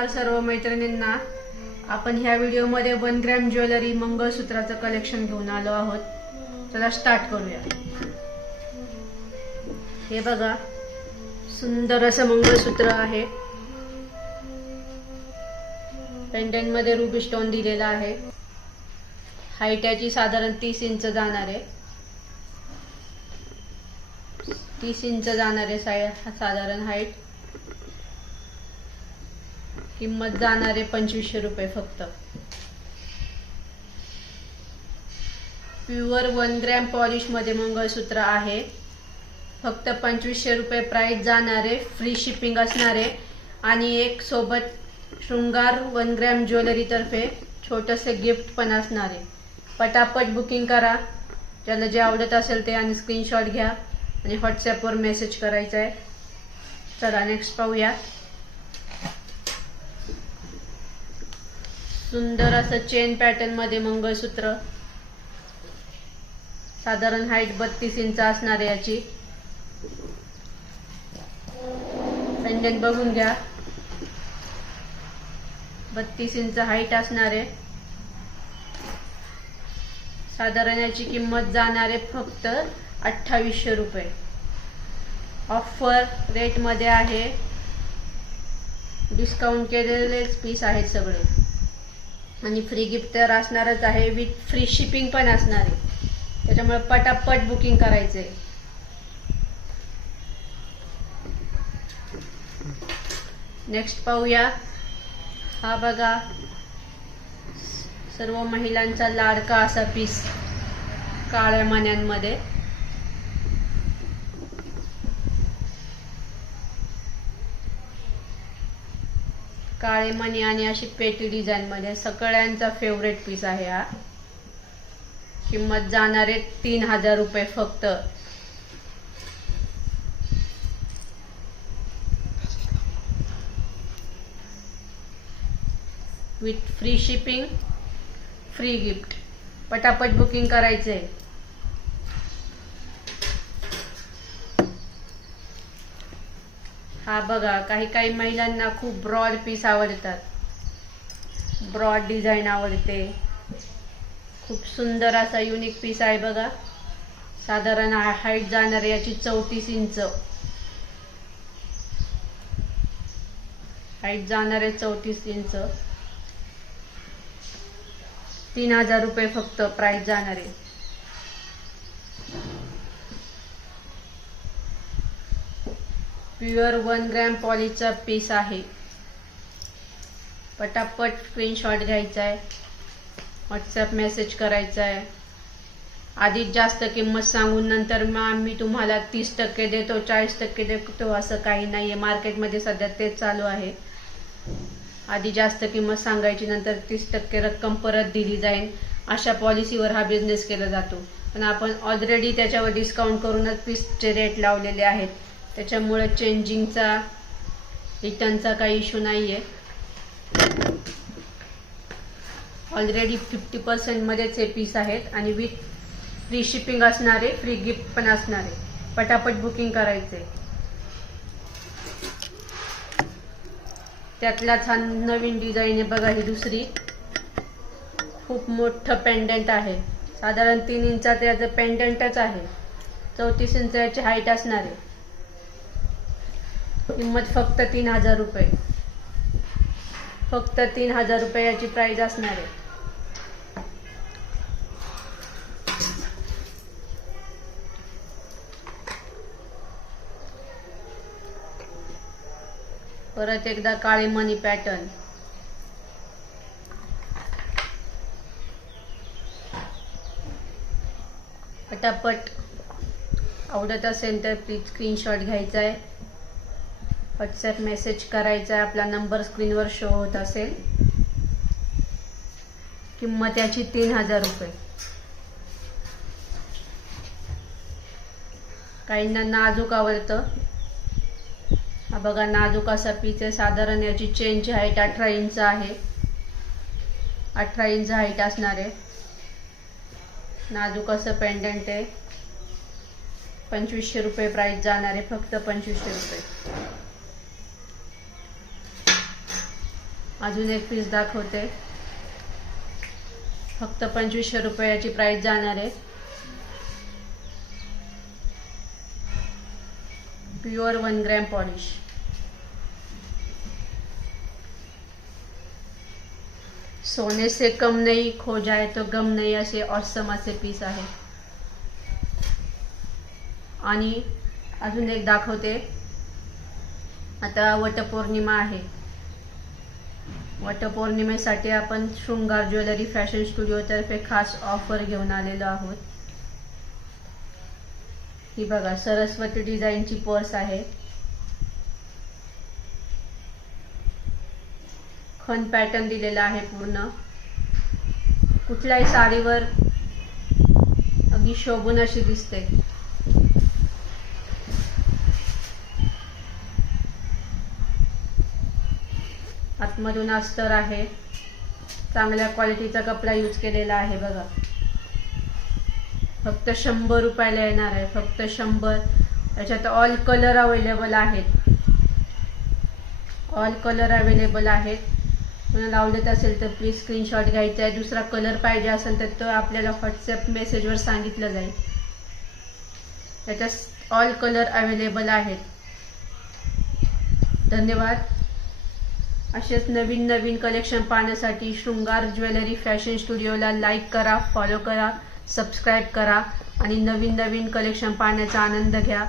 नमस्कार सर्व मैत्रिणींना. आपण ह्या व्हिडिओमध्ये 1 ग्रॅम ज्वेलरी मंगळसूत्राचं कलेक्शन घेऊन आलो आहोत. चला स्टार्ट करूया. हे बघा, सुंदर असं मंगळसूत्र आहे. पेंडंट मध्ये रुबी स्टोन दिलेला आहे. हाईट याची साधारण 30 इंच जाणार आहे. 30 इंच जाणार आहे साधारण हाईट. किंमत जाणार आहे 2500 रुपये फक्त. प्युअर 1 ग्रॅम पॉलिश मध्ये मंगळसूत्र आहे. फक्त 2500 रुपये प्राइस जाणार आहे. फ्री शिपिंग असणार आहे. आणि एक सोबत शृंगार 1 ग्रॅम ज्वेलरी तर्फे छोटसे गिफ्ट पण असणार आहे. पटापट बुकिंग करा. ज्याला जे आवडत असेल ते आणि स्क्रीनशॉट घ्या आणि व्हॉट्सॲपवर मेसेज करायचा आहे. चला नेक्स्ट पाहूया. सुंदर असं चेन पॅटर्न मध्ये मंगळसूत्र. साधारण हाईट 32 इंच असणार आहे याची. पेंडंट बघून घ्या. 32 इंच हाईट असणार आहे. साधारण याची किंमत जाणार आहे फक्त 2800 रुपये. ऑफर रेट मध्ये आहे. डिस्काउंट केलेलेच पीस आहेत सगळे. आणि फ्री गिफ्ट तर असणारच आहे. विथ फ्री शिपिंग पण असणार आहे. त्याच्यामुळे पटापट बुकिंग करायचंय. नेक्स्ट पाहूया. हा बघा, सर्व महिलांचा लाडका असा पीस काळ्या मण्यांमध्ये. काळे मणी आणि अशी पेटी डिझाईन मध्ये सगळ्यांचा फेवरेट पीस आहे हा. किंमत जाणार आहे 3000 रुपये फक्त. With free shipping, free gift. पटापट बुकिंग करायचंय. हा बघा, काही महिलांना खूप ब्रॉड पीस आवडतात. ब्रॉड डिझाईन आवडते. खूप सुंदर असा युनिक पीस आहे बघा. साधारण हाईट जाणार याची 34 इंच. हाईट जाणार आहे 34 इंच. 3000 रुपये फक्त प्राइस जाणार आहे. प्युअर 1 ग्रॅम पॉलिशचा पीस आहे. पटापट स्क्रीनशॉट घ्यायचा आहे. व्हॉट्सॲप मेसेज करायचा आहे. आधीच जास्त किंमत सांगून नंतर मी तुम्हाला 30% देतो, 40% देतो असं काही नाहीये. मार्केटमध्ये सध्या तेच चालू आहे. आधी जास्त किंमत सांगायची, नंतर 30% रक्कम परत दिली जाईल. अशा पॉलिसीवर हा बिझनेस केला जातो. पण आपण ऑलरेडी त्याच्यावर डिस्काउंट करूनच पीसचे रेट लावलेले आहेत. त्याच्यामुळे चेंजिंगचा, रिटर्नचा काही इश्यू नाहीये. ऑलरेडी 50% मध्येच हे पीस आहेत आणि विथ फ्री शिपिंग असणारे, फ्री गिफ्ट पण असणारे. पटापट बुकिंग करायचे. त्यातलाच हा नवीन डिझाईन आहे बघा. ही दुसरी खूप मोठं पेंडंट आहे. साधारण 3 इंचाचं याचं पेंडंटच आहे. 34 इंच याची हाईट असणार आहे. किंमत फक्त 3000 रुपये. फक्त 3000 रुपये याची प्राइस असणार आहे. परत एकदा काळे मनी पॅटर्न. पटापट आवडत असेल तर प्लीज स्क्रीनशॉट घ्यायचा आहे. व्हॉट्सॲप मेसेज करायचा आहे. आपला नंबर स्क्रीनवर शो होत असेल. किंमत याची 3000 रुपये. काहींना नाजूक आवडतं. हा बघा, नाजूक असा पीस आहे. साधारण याची चेनची हाईट 18 इंच आहे. 18 इंच हाईट असणार आहे. नाजूक असं पेंडंट आहे. 2500 रुपये प्राइस जाणार आहे. फक्त 2500 रुपये. अजून एक पीस दाखवते. फक्त 2500 रुपयाची प्राइस जाणार आहे. Pure 1 gram polish. सोने से कम नहीं, खो जाए तो गम नहीं, असे ऑसम असे पीस आहे. आणि अजून एक दाखवते. आता वटपौर्णिमा आहे. वटपौर्णिमेसाठी आपण शृंगार ज्वेलरी फॅशन स्टुडिओ तर्फे खास ऑफर घेऊन आलेलो आहोत. ही बघा, सरस्वती डिझाईनची पर्स आहे. खण पॅटर्न दिलेला आहे पूर्ण. कुठल्याही साडीवर अगदी शोभून अशी दिसते. आतमधून अस्तर आहे. चांगल्या क्वालिटीचा कपडा यूज केलेला आहे बघा. फक्त 100 रुपयाला येणार आहे. फक्त 100. याच्यात ऑल कलर अवेलेबल आहेत. ऑल कलर अवेलेबल आहेत. कोणाला आवडत असेल तर प्लीज स्क्रीनशॉट घ्यायचा आहे. दुसरा कलर पाहिजे असेल तर तो आपल्याला व्हॉट्सअप मेसेजवर सांगितलं जाईल. याच्यात ऑल कलर अवेलेबल आहेत. धन्यवाद. असेच नवीन नवीन कलेक्शन पाहण्यासाठी शृंगार ज्वेलरी फॅशन स्टुडिओला लाईक करा, फॉलो करा, सबस्क्राईब करा आणि नवीन नवीन कलेक्शन पाहण्याचा आनंद घ्या.